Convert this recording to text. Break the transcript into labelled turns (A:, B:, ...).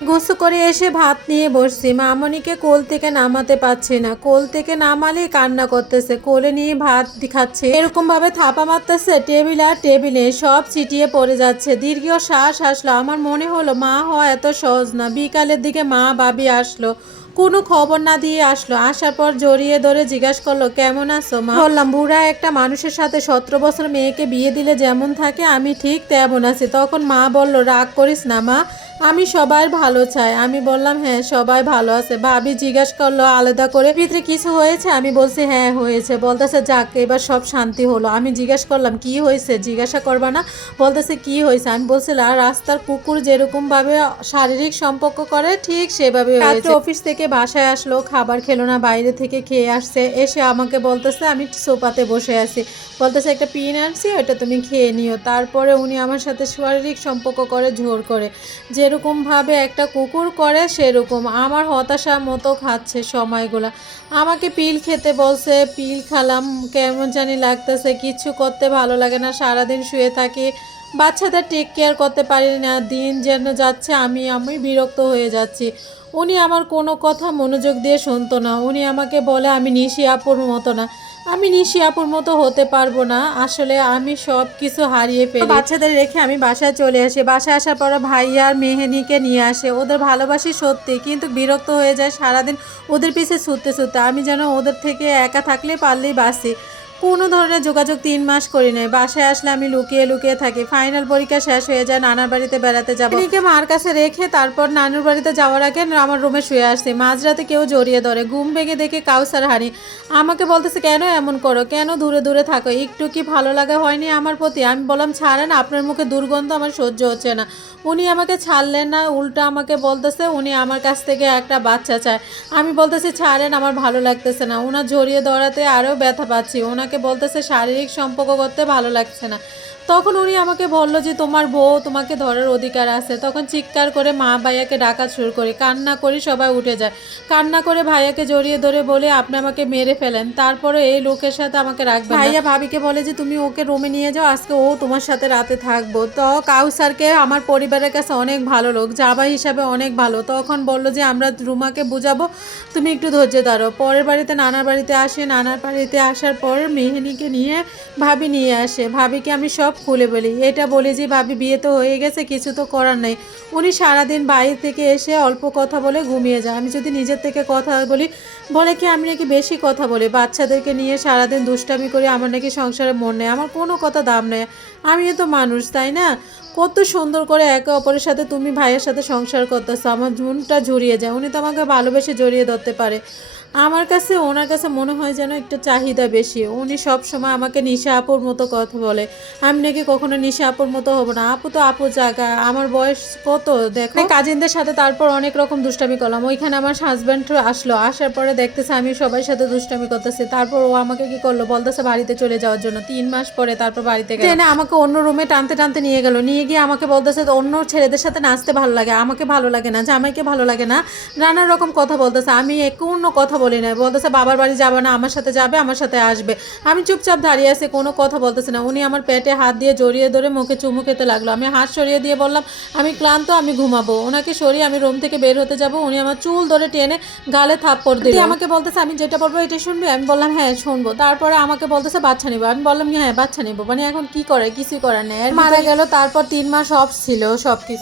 A: গোসু করে এসে ভাত নিয়ে বসছি। মামনিকে কোল থেকে নামাতে পারছি না। কোল থেকে নামালেই কান্না করতেছে। কোলে নিয়ে ভাত খাচ্ছে। এরকম ভাবে থাপা মারতেছে টেবিল আর টেবিলে। সব ছিটিয়ে পড়ে যাচ্ছে। দীর্ঘ শ্বাস আসলো। আমার মনে হলো, মা হওয়া এত সহজ না। বিকালের দিকে মা বাবি আসলো। কোনো খবর না দিয়ে আসলো। আসার পর জড়িয়ে ধরে জিজ্ঞাসা করল, কেমন আছো মা? বললাম, বুড়া একটা মানুষের সাথে সতেরো বছর মেয়েকে বিয়ে দিলে যেমন থাকে, আমি ঠিক তেমন আছি। তখন মা বলল, রাগ করিস না মা। আমি সবাই ভালো চাই। আমি বললাম হ্যাঁ সবাই ভালো আছে। ভাবি জিজ্ঞাসা করল আলাদা করে ভিতরে কিছু হয়েছে? আমি বলছি হ্যাঁ হয়েছে। বলতেছে যাক এবার সব শান্তি হলো। আমি জিজ্ঞাসা করলাম কি হয়েছে? জিজ্ঞাসা করবা না? বলতেছে কি হয়েছে? আমি বলছিলাম রাস্তার কুকুর যেরকম ভাবে শারীরিক সম্পর্ক করে ঠিক সেভাবে অফিস থেকে বাসায় আসলো খাবার খেলো না বাইরে থেকে খেয়ে আসছে। এসে আমাকে বলতেছে আমি সোফাতে বসে আছি। বলতেছে একটা পিন আনছি ওটা তুমি খেয়ে নিও। তারপরে উনি আমার সাথে শারীরিক সম্পর্ক করে ঝোর করে। যেরকমভাবে একটা কুকুর করে, সেরকম আমার হতাশা মতো খাচ্ছে সময়গুলো। আমাকে পিল খেতে বলছে, পিল খালাম, কেমন জানি লাগতেছে, কিছু করতে ভালো লাগে না, সারাদিন শুয়ে থাকি, বাচ্চাদের টেক কেয়ার করতে পারি না, দিন যেন যাচ্ছে, আমি আমি বিরক্ত হয়ে যাচ্ছি। উনি আমার কোনো কথা মনোযোগ দিয়ে শুনতো না। উনি আমাকে বলে, আমি নিশি আপুর মতো না। আমি নিশি আপুর মতো হতে পারব না। আসলে আমি সব কিছু হারিয়ে ফেলি। বাচ্চাদের রেখে আমি বাসায় চলে আসি। বাসায় আসার পর ভাইয়ার আর মেহেনিকে নিয়ে আসে। ওদের ভালোবাসি সত্যি, কিন্তু বিরক্ত হয়ে যায় সারাদিন ওদের পিছে ছুটতে ছুটতে। আমি যেন ওদের থেকে একা থাকলে পারলেই বাসি কোনো ধরনের যোগাযোগ তিন মাস করি নাই। বাসায় আসলে আমি লুকিয়ে লুকিয়ে থাকি। ফাইনাল পরীক্ষা শেষ হয়ে যায়, নানার বাড়িতে বেড়াতে যাব। এদিকে মার কাছে রেখে তারপর নানুর বাড়িতে যাওয়ার আগে আমার রুমে শুয়ে আসছি। মাঝরাতে কেউ জড়িয়ে ধরে, ঘুম ভেঙে দেখে কাউসার হানি। আমাকে বলতেছে, কেন এমন করো? কেন দূরে দূরে থাকো? একটু কি ভালো লাগা হয়নি আমার প্রতি? আমি বললাম, ছাড়েন, আপনার মুখে দুর্গন্ধ আমার সহ্য হচ্ছে না। উনি আমাকে ছাড়লেন না, উল্টা আমাকে বলতেছে, উনি আমার কাছ থেকে একটা বাচ্চা চায়। আমি বলতেছি, ছাড়েন, আমার ভালো লাগতেছে না। ওনার জড়িয়ে ধরাতে আরও ব্যথা পাচ্ছি। ওনাকে বলতেছে, শারীরিক সম্পর্ক করতে ভালো লাগছে না। তখন উনি আমাকে বলল যে, তোমার বউ তোমাকে ধরার অধিকার আছে। তখন চিৎকার করে মা ভাইয়াকে ডাকা শুরু করি। কান্না করি সবাই উঠে যায়। কান্না করে ভাইয়াকে জড়িয়ে ধরে বলে, আপনি আমাকে মেরে ফেলেন। তারপরে এই লোকের সাথে আমাকে রাখবেন ভাইয়া ভাবিকে বলে যে, তুমি ওকে রুমে নিয়ে যাও, আজকে ও তোমার সাথে রাতে থাকব। তো কাউসারকে আমার পরিবারের কাছে অনেক ভালো লোক জাবা হিসাবে অনেক ভালো। তখন বলল যে, আমরা রুমাকে বুঝাবো, তুমি একটু ধৈর্য ধরো। পরের বাড়িতে, নানার বাড়িতে আসে, নানার বাড়িতে আসার পর মেহেনিকে নিয়ে ভাবি নিয়ে আসে। ভাবিকে আমি সব খুলে বলি। এটা বলি যে, ভাবি, বিয়ে তো হয়ে গেছে, কিছু তো করার নেই। উনি সারাদিন বাইরে থেকে এসে অল্প কথা বলে ঘুমিয়ে যায়। আমি যদি নিজের থেকে কথা বলি, বলে কি, আমি নাকি বেশি কথা বলি? বাচ্চাদেরকে নিয়ে সারাদিন দুষ্টামি করি, আমার নাকি সংসারে মন নেই, আমার কোনো কথা দাম নেই। আমিও তো মানুষ, তাই না? কত সুন্দর করে একে অপরের সাথে তুমি ভাইয়ের সাথে সংসার করতেছো, আমার মনটা জড়িয়ে যায়। উনি তো আমাকে ভালোবেসে জড়িয়ে ধরতে পারে। আমার কাছে ওনার কাছে মনে হয় যেন একটু চাহিদা বেশি। উনি সব সময় আমাকে নিশা আপুর মতো কথা বলে। আমি নাকি কখনো নিশা আপুর মতো হব না। আপু তো আপু জায়গা আমার বয়স কত দেখো? কাজিনদের সাথে তারপর অনেক রকম দুষ্টামি করলাম। ওইখানে আমার হাজব্যান্ড আসলো। আসার পরে দেখতেছে আমি সবার সাথে দুষ্টামি করতেছি। তারপর ও আমাকে কি করল? বলতেছে বাড়িতে চলে যাওয়ার জন্য। তিন মাস পরে তারপর বাড়িতে গেল। না আমাকে অন্য রুমে টানতে টানতে নিয়ে গেল। নিয়ে গিয়ে আমাকে বলতেছে অন্য ছেলেদের সাথে নাচতে ভালো লাগে। আমাকে ভালো লাগে না। জামাইকে ভালো লাগে না। নানা রকম কথা বলতেছে। আমি কোনো কথা বলি না বলতেছে বাবার বাড়ি যাবে না আমার সাথে যাবে আমার সাথে আসবে। আমি চুপচাপ দাঁড়িয়ে আছি কোনো কথা বলতেছে না। উনি আমার পেটে হাত দিয়ে জড়িয়ে ধরে মুখে চুমু খেতে লাগল। আমি হাত সরিয়ে দিয়ে বললাম আমি ক্লান্ত আমি ঘুমাবো। ওনাকে সরিয়ে আমি রুম থেকে বের হতে যাব। উনি আমার চুল ধরে টেনে গালে থাপ্পড় দিল। আমাকে বলতেছে আমি যেটা বলব এটা শুনবি? আমি বললাম হ্যাঁ শুনব। তারপরে আমাকে বলতেছে বাচ্চা নিবো। আমি বললাম হ্যাঁ বাচ্চা নিবো। মানে এখন কি করে? কিছুই করার নেই। মারা গেল তারপর তিন মাস অফ ছিল সব কিছু